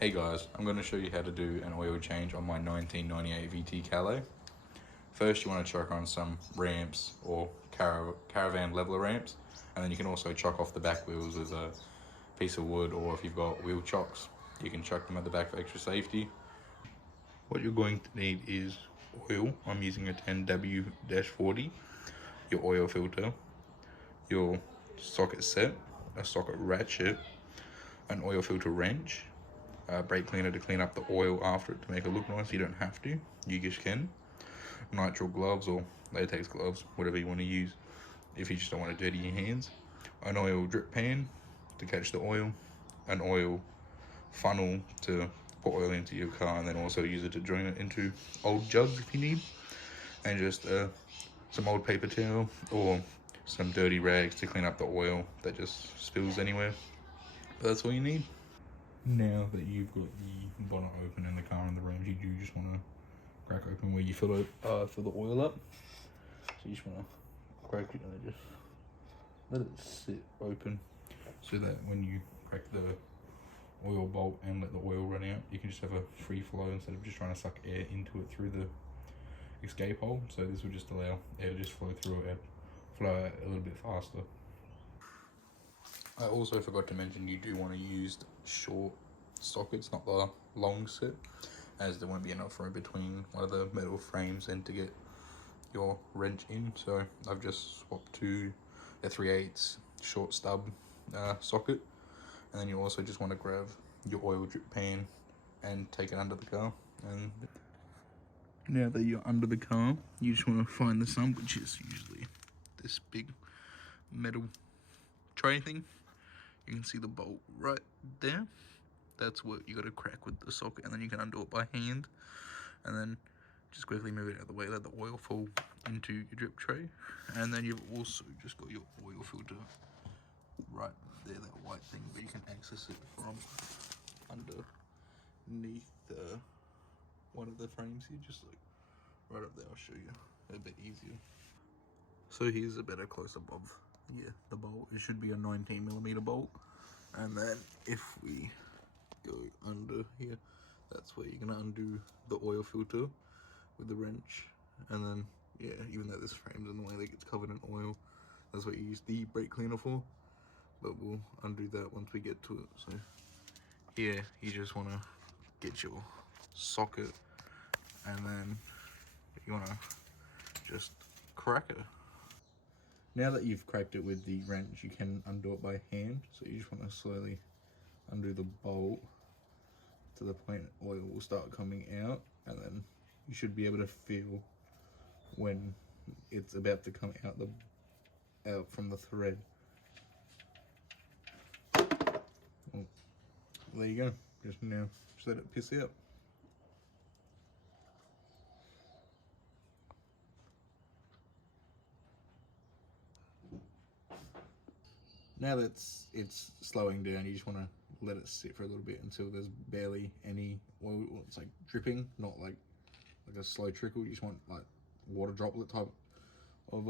Hey guys, I'm going to show you how to do an oil change on my 1998 VT Calais. First you want to chuck on some ramps or caravan leveler ramps, and then you can also chuck off the back wheels with a piece of wood, or if you've got wheel chocks you can chuck them at the back for extra safety. What you're going to need is oil. I'm using a 10W-40, your oil filter, your socket set, a socket ratchet, an oil filter wrench, brake cleaner to clean up the oil after it to make it look nice. You don't have to, you just can. Nitrile gloves or latex gloves, whatever you want to use if you just don't want to dirty your hands. An oil drip pan to catch the oil, an oil funnel to put oil into your car, and then also use it to drain it into old jugs if you need, and just some old paper towel or some dirty rags to clean up the oil that just spills anywhere. But that's all you need. Now that you've got the bonnet open and the car and the rims, you do just want to crack open where you fill the oil up. So you just want to crack it and then just let it sit open, so that when you crack the oil bolt and let the oil run out, you can just have a free flow instead of just trying to suck air into it through the escape hole. So this will just allow air to just flow through it and flow out a little bit faster. I also forgot to mention you do want to use short sockets, not the long set, as there won't be enough room between one of the metal frames and to get your wrench in. So I've just swapped to a 3/8 short stub socket, and then you also just want to grab your oil drip pan and take it under the car. And now that you're under the car, you just want to find the sump, which is usually this big metal tray thing. You can see the bolt right there. That's what you got to crack with the socket, and then you can undo it by hand, and then just quickly move it out of the way, let the oil fall into your drip tray. And then you've also just got your oil filter right there, that white thing, but you can access it from underneath one of the frames here, just like right up there. I'll show you a bit easier. So here's a better close-up of the bolt. It should be a 19mm bolt, and then if we go under here, that's where you're gonna undo the oil filter with the wrench. And then even though this frame's in the way, like it's covered in oil, that's what you use the brake cleaner for, but we'll undo that once we get to it. So here you just want to get your socket, and then you want to just crack it. Now that you've cracked it with the wrench, you can undo it by hand. So you just want to slowly undo the bolt to the point oil will start coming out, and then you should be able to feel when it's about to come out from the thread. Well, there you go. Just let it piss out. Now that it's slowing down, you just want to let it sit for a little bit until there's barely any oil. It's like dripping, not like a slow trickle. You just want like water droplet type of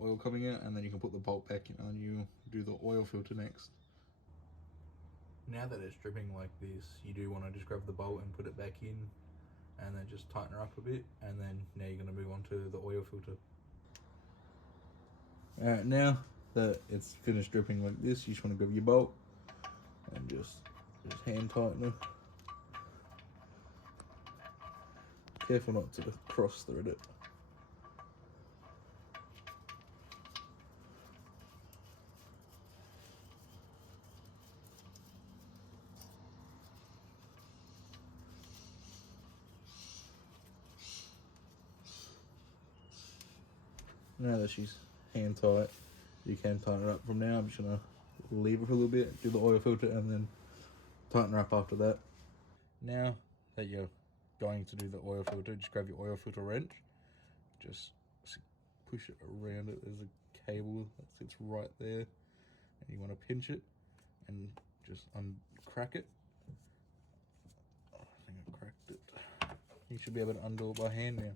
oil coming out, and then you can put the bolt back in, and then you do the oil filter next. Now that it's dripping like this, you do want to just grab the bolt and put it back in, and then just tighten her up a bit, and then now you're going to move on to the oil filter. Alright, now that it's finished dripping like this, you just want to grab your bolt and just hand tighten it. Careful not to cross thread it. Now that she's hand tight, you can tighten her up from now. I'm just gonna leave her for a little bit, do the oil filter, and then tighten her up after that. Now that you're going to do the oil filter, just grab your oil filter wrench, just push it around it. There's a cable that sits right there, and you want to pinch it and just uncrack it. Oh, I think I cracked it. You should be able to undo it by hand now.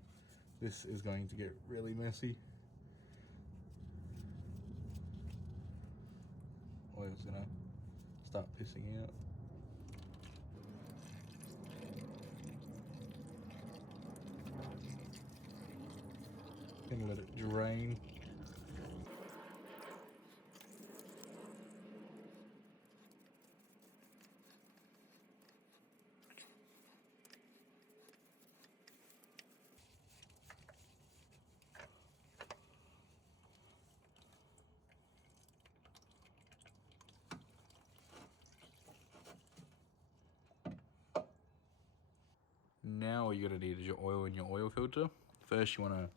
This is going to get really messy. Oil's gonna start pissing out. Gonna let it drain. Now all you're gonna need is your oil and your oil filter. First you wanna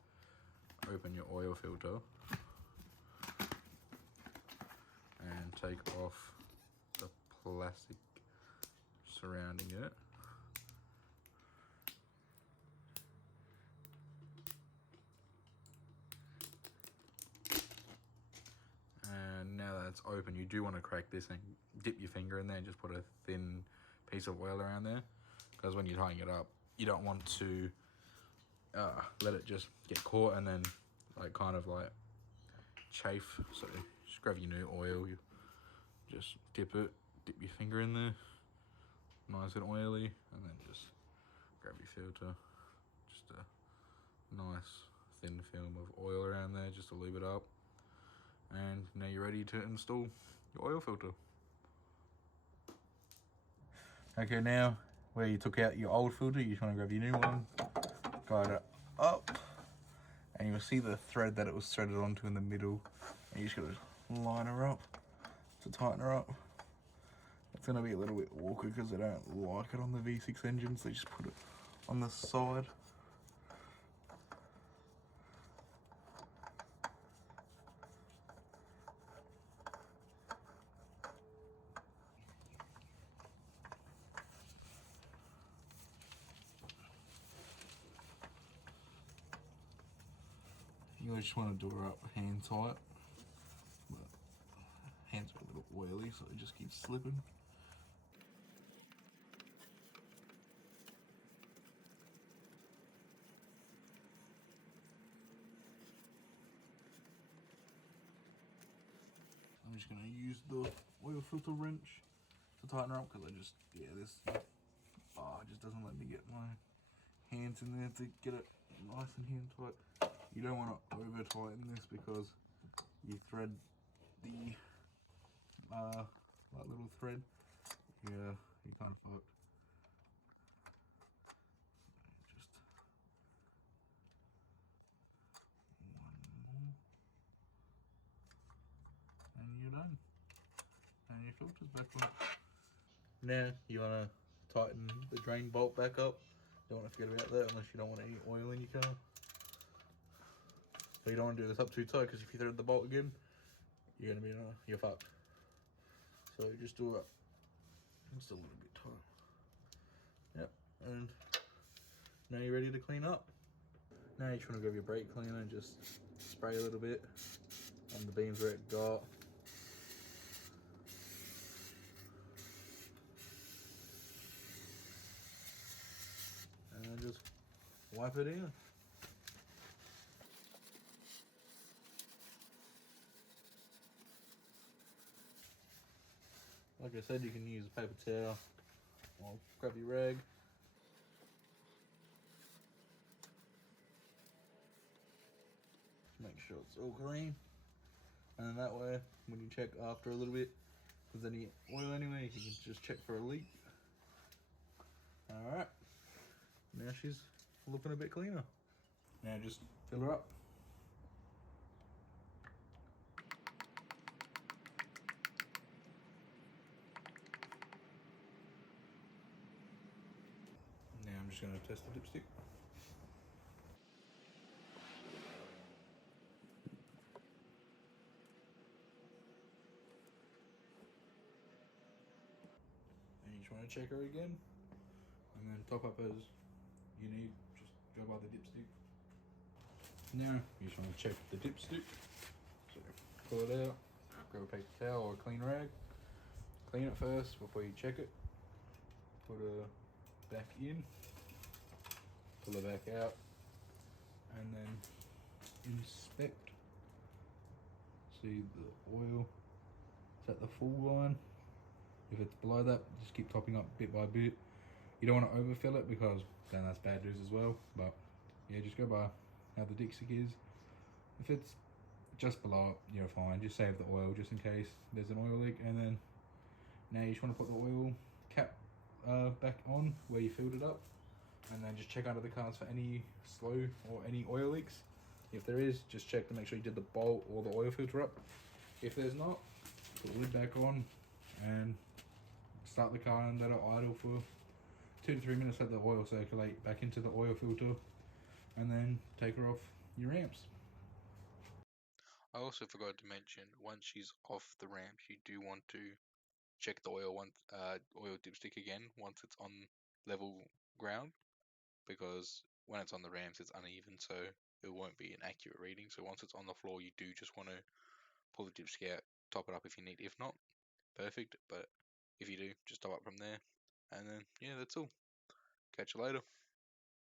open your oil filter and take off the plastic surrounding it. And now that it's open, you do want to crack this and dip your finger in there and just put a thin piece of oil around there, because when you're tying it up, you don't want to let it just get caught and then like kind of like chafe. So just grab your new oil, you just dip your finger in there, nice and oily, and then just grab your filter, just a nice thin film of oil around there just to lube it up. And now you're ready to install your oil filter. Okay, now where you took out your old filter, you just want to grab your new one, guide it up, and you'll see the thread that it was threaded onto in the middle, and you just got to line her up to tighten her up. It's going to be a little bit awkward because they don't like it on the V6 engines, they just put it on the side. You just want to do her up hand tight, but hands are a little oily, so it just keeps slipping. I'm just going to use the oil filter wrench to tighten her up, because this just doesn't let me get my hands in there to get it nice and hand tight. You don't want to over tighten this because you thread the that little thread. Yeah, you kind of fucked. Just one more, and you're done. And your filter's back on. Now you want to tighten the drain bolt back up. Don't want to forget about that unless you don't want any oil in your car. So you don't want to do this up too tight, because if you thread the bolt again, you're gonna be you're fucked. So you just do it just a little bit tight. Yep, and now you're ready to clean up. Now you just want to grab your brake cleaner and just spray a little bit on the beams where it got. And then just wipe it in. Like I said, you can use a paper towel or grab your rag. Make sure it's all clean. And then that way, when you check after a little bit, if there's any oil anywhere, you can just check for a leak. Alright, now she's looking a bit cleaner. Now just fill her up. Now I'm just going to test the dipstick. And you just want to check her again, and then top up as you need, just go by the dipstick. Now you just want to check the dipstick, so pull it out, grab a paper towel or a clean rag, clean it first before you check it, put her back in, pull her back out, and then inspect. See the oil, it's at the full line. If it's below that, just keep topping up bit by bit. You don't want to overfill it because then that's bad news as well. But yeah, just go by how the dipstick is. If it's just below it, you're fine. Just save the oil just in case there's an oil leak, and then now you just want to put the oil cap back on where you filled it up, and then just check under the cars for any slow or any oil leaks. If there is, just check to make sure you did the bolt or the oil filter up. If there's not, put the lid back on and start the car and let it idle for 2 to 3 minutes, let the oil circulate back into the oil filter, and then take her off your ramps. I also forgot to mention, once she's off the ramps, you do want to check the oil dipstick again once it's on level ground, because when it's on the ramps it's uneven, so it won't be an accurate reading. So once it's on the floor, you do just want to pull the dipstick out, top it up if you need. If not, perfect, but if you do, just top up from there, and then yeah, that's all. Catch you later.